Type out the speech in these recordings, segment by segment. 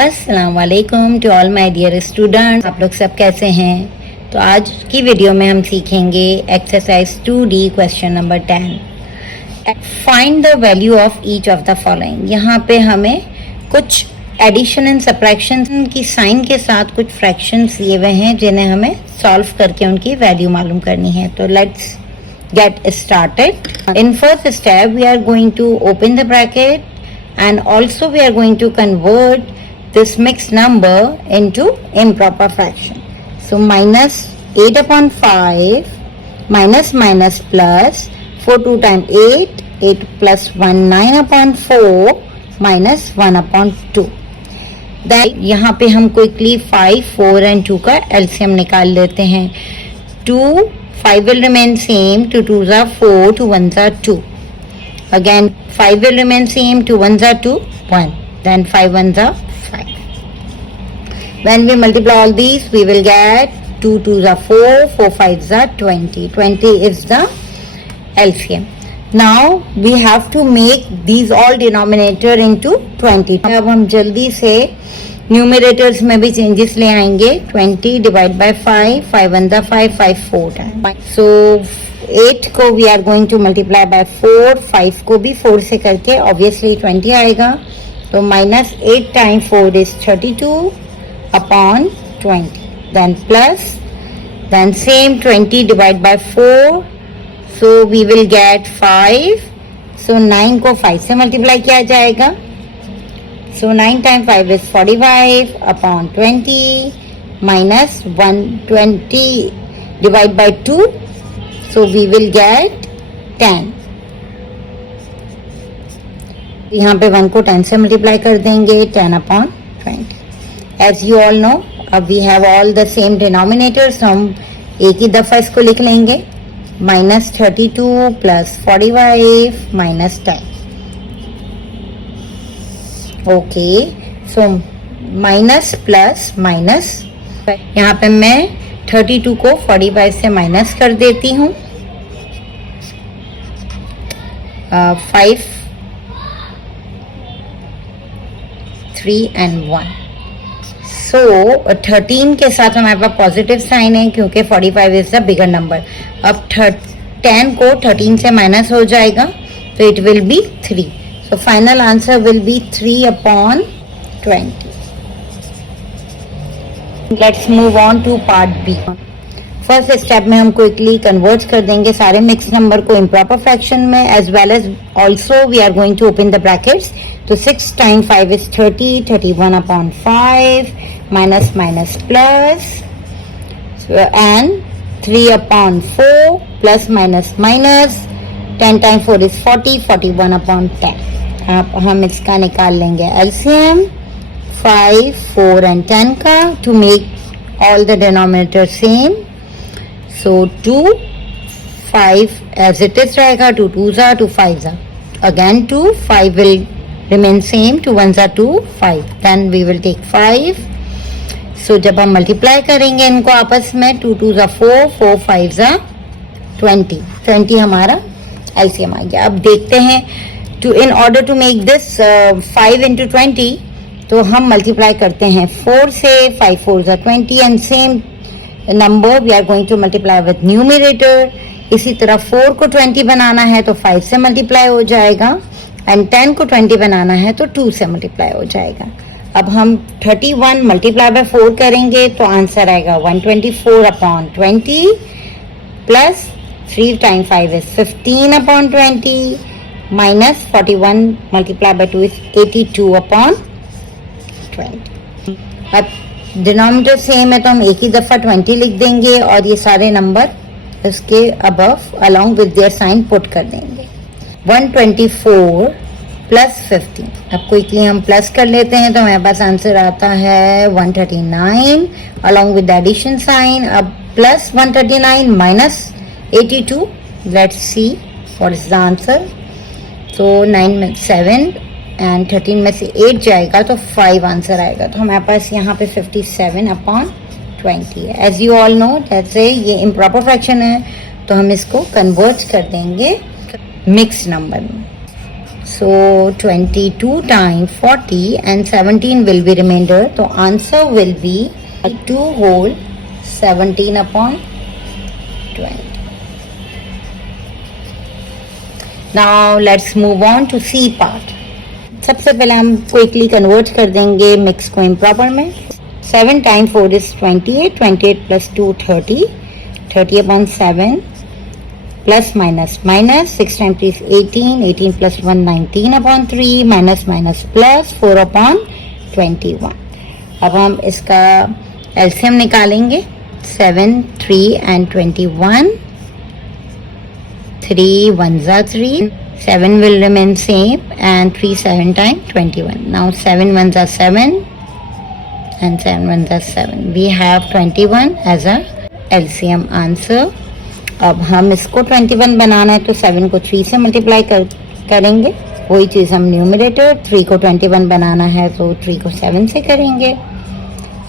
अस्सलाम वालेकुम to all my dear students. आप लोग सब कैसे हैं? तो आज की वीडियो में हम सीखेंगे exercise 2D question number 10। Find the value of each of the following. यहाँ पे हमें कुछ एडिशन एंड सब्ट्रैक्शन की साइन के साथ कुछ फ्रैक्शंस दिए हुए हैं जिन्हें हमें सॉल्व करके उनकी वैल्यू मालूम करनी है। तो let's get started. In first step we are going to open the bracket and also we are going to convert this mixed number into improper fraction. So minus 8 upon 5 minus minus plus 4 2 times 8 8 plus 1 9 upon 4 minus 1 upon 2. Then यहाँ पे हम quickly 5 4 and 2 का LCM निकाल लेते हैं। 2 5 will remain same, 2 2s are 4, 2 1s are 2. Again 5 will remain same, 2 1s are 2, 1. Then 5 1s are 5. When we multiply all these, we will get 2 2s are 4, 4 5s are 20. 20 is the LCM. Now we have to make these all denominator into 20. अब हम जल्दी से numerators में भी changes ले आएंगे। 20 divide by 5, 5 1 the 5, 5 4 time. So 8 को we are going to multiply by 4, 5 को भी 4 से करके ऑब्वियसली 20 आएगा। तो minus 8 time 4 is 32 upon 20, then plus, then same 20 divide by 4, so we will get 5। So 9 को 5 से मल्टीप्लाई किया जाएगा। So 9 times 5 is 45 upon 20 minus 120 divided by 2. So we will get 10. यहाँ पे 1 को 10 से मल्टीप्लाई कर देंगे, 10 upon 20. As you all know, अब we have all the same denominators. हम एक ही दफ़ा इसको लिख लेंगे। minus 32 plus 45 minus 10. Okay, so minus plus minus, यहाँ पे मैं 32 को 45 से माइनस कर देती हूँ। 5 3 and 1। सो 13 के साथ हमारे पास पॉजिटिव साइन है क्योंकि 45 इज द बिगर नंबर। अब 10 को 13 से माइनस हो जाएगा तो it will be 3। So final answer will be 3 upon 20. Let's move on to part B. First step में हम क्विकली कन्वर्ट कर देंगे सारे मिक्स नंबर को इम्प्रॉपर फ्रैक्शन में, as well as also we are going to open the brackets. तो 6 time 5 is 30, 31 upon 5 minus minus plus and 3 upon 4 plus minus minus, 10 time 4 is 40, 41 upon 10। अब हम इसका निकाल लेंगे एलसीएम 5 4 and 10 का to make all the denominator same. So 2 5 as it is रहेगा, 2 2s are 2 5s are again 2 5 will remain same, 2 1s are 2 5, then we will take 5। So जब हम multiply करेंगे इनको आपस में, 2 2s are 4, 4 5s are 20, 20 हमारा LCM आ गया। अब देखते हैं in order to make this 5 into 20, तो हम मल्टीप्लाई करते हैं 4 से, 5 4s are 20 and same number we are going to multiply with numerator। इसी तरह 4 को 20 बनाना है तो 5 से मल्टीप्लाई हो जाएगा एंड 10 को 20 बनाना है तो 2 से मल्टीप्लाई हो जाएगा। अब हम 31 मल्टीप्लाई बाय 4 करेंगे तो आंसर आएगा 124 upon 20 plus 3 time 5 is 15 upon 20 minus 41 multiply by 2 is 82 upon 20। अब डिनोमिनेटर सेम है तो हम एक ही दफ़ा 20 लिख देंगे और ये सारे नंबर इसके above along with their sign put कर देंगे। 124 प्लस 15। अब क्विकली हम प्लस कर लेते हैं तो हमारे पास आंसर आता है 139 अलोंग विद एडिशन साइन। अब plus 139 minus 82, let's see what is the answer. तो 9 में 7 एंड 13 में से 8 जाएगा तो 5 आंसर आएगा। तो हमारे पास यहाँ पे 57 अपॉन 20 है। एज यू ऑल नो जैसे ये इम्प्रॉपर फ्रैक्शन है तो हम इसको कन्वर्ट कर देंगे मिक्स नंबर में। So 22 times 40 and 17 will be remainder. So answer will be 2 whole 17 upon 20. Now let's move on to C part. सबसे पहले हम क्विकली कन्वर्ट कर देंगे मिक्स को इम्प्रॉपर में. 7 times 4 is 28. 28 plus 2 30. 30 upon 7 plus minus minus. 6 times 3 is 18. 18 plus 1 19 upon 3 minus minus plus 4 upon 21. अब हम इसका एलसीएम निकालेंगे. 7 3 and 21. 3 1s are 3. 7 will remain same and 3 7 times 21. Now 7 1s are 7 and 7 1s are 7. We have 21 as a LCM answer. अब हम इसको 21 बनाना है तो 7 को 3 से मल्टीप्लाई करेंगे. वही चीज़ हम न्यूमरेटर 3 को 21 बनाना है तो 3 को 7 से करेंगे.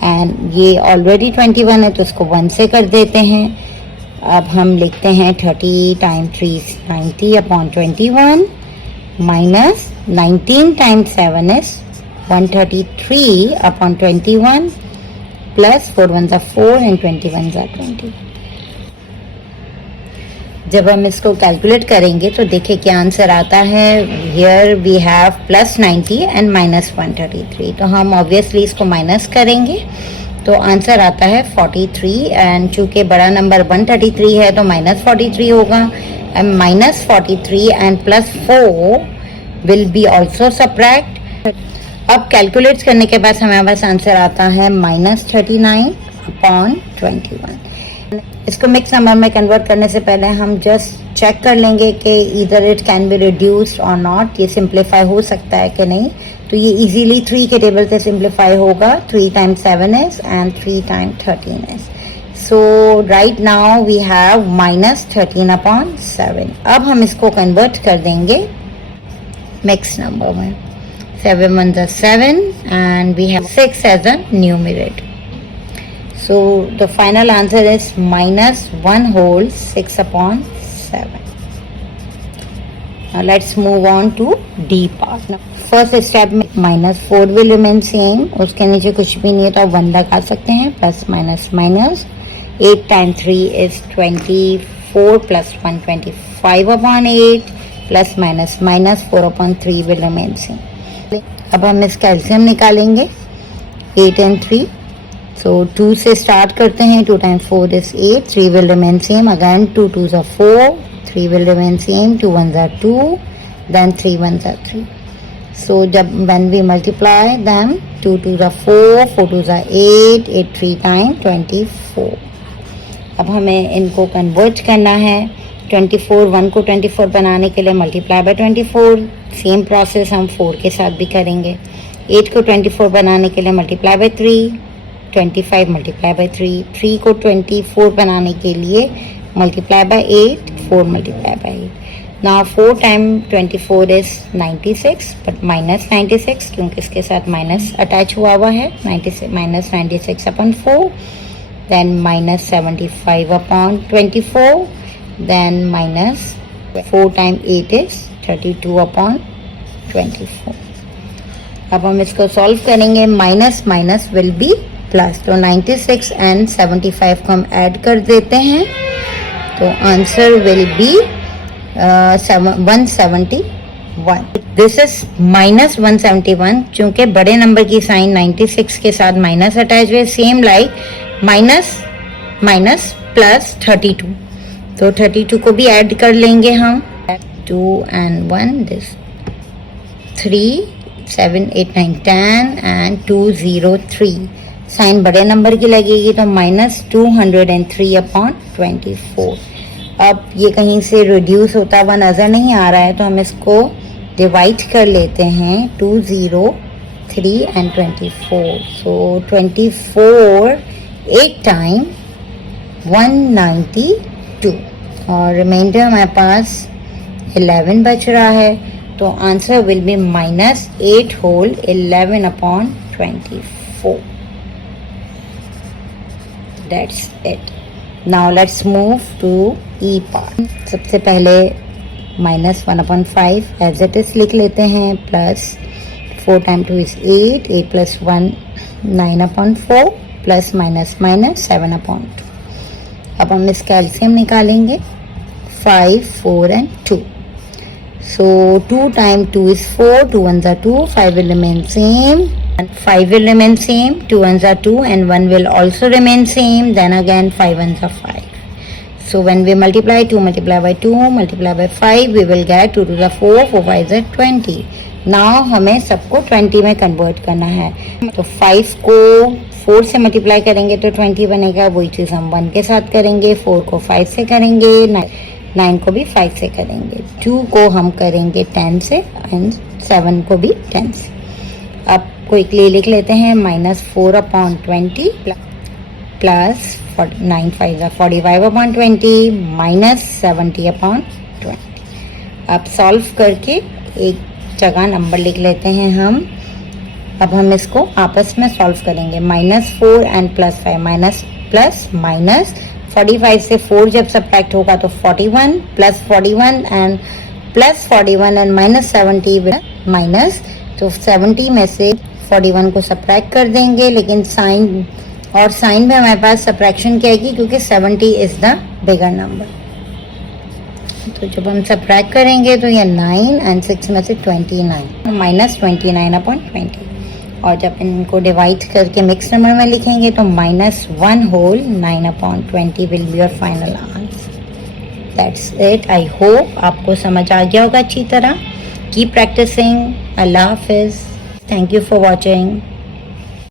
एंड ये ऑलरेडी 21 है तो इसको 1 से कर देते हैं. अब हम लिखते हैं 30 time 3 90 upon 21 minus 19 time 7 is 133 upon 21 plus 4 1s are 4 and 21s are 20. जब हम इसको कैलकुलेट करेंगे तो देखिए क्या आंसर आता है. Here we have plus 90 and minus 133. तो हम ऑब्वियसली इसको माइनस करेंगे तो आंसर आता है 43. एंड चूंकि बड़ा नंबर 133 है तो माइनस 43 होगा. And minus 43 and plus 4 will be also subtract. अब कैलकुलेट करने के बाद हमारे पास आंसर आता है माइनस 39 अपॉन 21. इसको मिक्स नंबर में कन्वर्ट करने से पहले हम जस्ट चेक कर लेंगे कि इधर इट कैन बी रिड्यूस्ड और नॉट. ये सिंप्लीफाई हो सकता है कि नहीं. तो ये इजीली 3 के टेबल से सिंप्लीफाई होगा. 3 times 7 is and 3 times 13 is. So right now we have minus 13 upon 7. अब हम इसको कन्वर्ट कर देंगे मिक्स नंबर में. 7 1s are 7 and we have 6 as a numerator. So the final answer is minus 1 whole 6 upon 7. Now let's move on to D part. Now, first step में minus 4 will remain same. उसके नीचे कुछ भी नहीं है तो आप 1 लगा सकते हैं. Plus minus minus 8 times 3 is 24 plus 1 25 upon 8 plus minus minus 4 upon 3 will remain same. अब हम इसका एलसीएम निकालेंगे. 8 and 3. So 2 से स्टार्ट करते हैं. 2 times 4 is 8. 3 will remain same. Again 2 2s are 4. 3 will remain same. 2 1s are 2. Then 3 1s are 3. So जब when we multiply them 2 2s are 4. 4 2s are 8. 8 3 times 24. अब हमें इनको कन्वर्ट करना है. 24 1 को 24 बनाने के लिए मल्टीप्लाई बाय 24. सेम प्रोसेस हम 4 के साथ भी करेंगे. 8 को 24 बनाने के लिए मल्टीप्लाई बाय 3. 25 multiply by 3. 3 को 24 बनाने के लिए multiply by 8. 4 multiply by 8. Now 4 times 24 is 96 but minus 96 क्योंकि इसके साथ माइनस अटैच हुआ है. 96 minus 96 upon 4. Then minus 75 upon 24. Then minus 4 times 8 is 32 upon 24. अब हम इसको सॉल्व करेंगे. Minus minus will be plus. तो 96 एंड 75 को हम ऐड कर देते हैं तो answer will B 171. This is minus 171. चूंकि बड़े नंबर की साइन 96 के साथ माइनस अटैच हुए. Same like minus minus plus 32. तो 32 को भी ऐड कर लेंगे हम. 2 and 1 दिस 3 7 8 9 10 एंड 203. साइन बड़े नंबर की लगेगी तो माइनस 203 अपॉन 24. अब ये कहीं से रिड्यूस होता हुआ नज़र नहीं आ रहा है तो हम इसको डिवाइड कर लेते हैं. 203 एंड 24. सो 24 8 टाइम 192 और रिमाइंडर हमारे पास 11 बच रहा है. तो answer will be minus 8 whole 11 upon 24. That's it. Now let's move to E part. सबसे पहले माइनस 1/5 एज इट इज लिख लेते हैं, plus 4 time 2 is 8, 8 plus 1 9/4 plus minus minus 7/2। अब हम इस कैल्शियम निकालेंगे, 5, 4 and 2. So 2 times 2 is 4, 2 ones are 2, 5 will remain same, and 5 will remain same, 2 ones are 2 and 1 will also remain same, then again 5 ones are 5. So when we multiply 2 multiply by 2 multiply by 5, we will get 2 to the 4, 4 5 is 20. Now हमें सबको 20 में convert करना है, तो 5 को 4 से multiply करेंगे तो 20 बनेगा, वही चीज़ हम 1 के साथ करेंगे, 4 को 5 से करेंगे, 9 को भी 5 से करेंगे, 2 को हम करेंगे 10 से एंड 7 को भी 10 से। अब क्विकली लिख लेते हैं, -4/20 प्लस 9 5 45/20 माइनस 70/20। अब सॉल्व करके एक जगह नंबर लिख लेते हैं हम। अब हम इसको आपस में सॉल्व करेंगे, -4 एंड +5 माइनस प्लस माइनस 45 से 4 जब सब्ट्रैक्ट होगा तो 41 plus 41 and plus 41 and minus 70 minus, तो 70 में से 41 को सब्ट्रैक्ट कर देंगे, लेकिन साइन और साइन में हमारे पास सब्ट्रैक्शन क्या आएगी क्योंकि 70 इज द बिगर नंबर। तो जब हम सब्ट्रैक्ट करेंगे तो ये 9 एंड 6 में से 29 माइनस 29/20, और जब इनको डिवाइड करके मिक्स नंबर में लिखेंगे तो -1 whole 9/20 will be your final answer. That's it. I hope आपको समझ आ गया होगा अच्छी तरह। Keep practising. अल्लाह हाफिज़। Thank you for watching.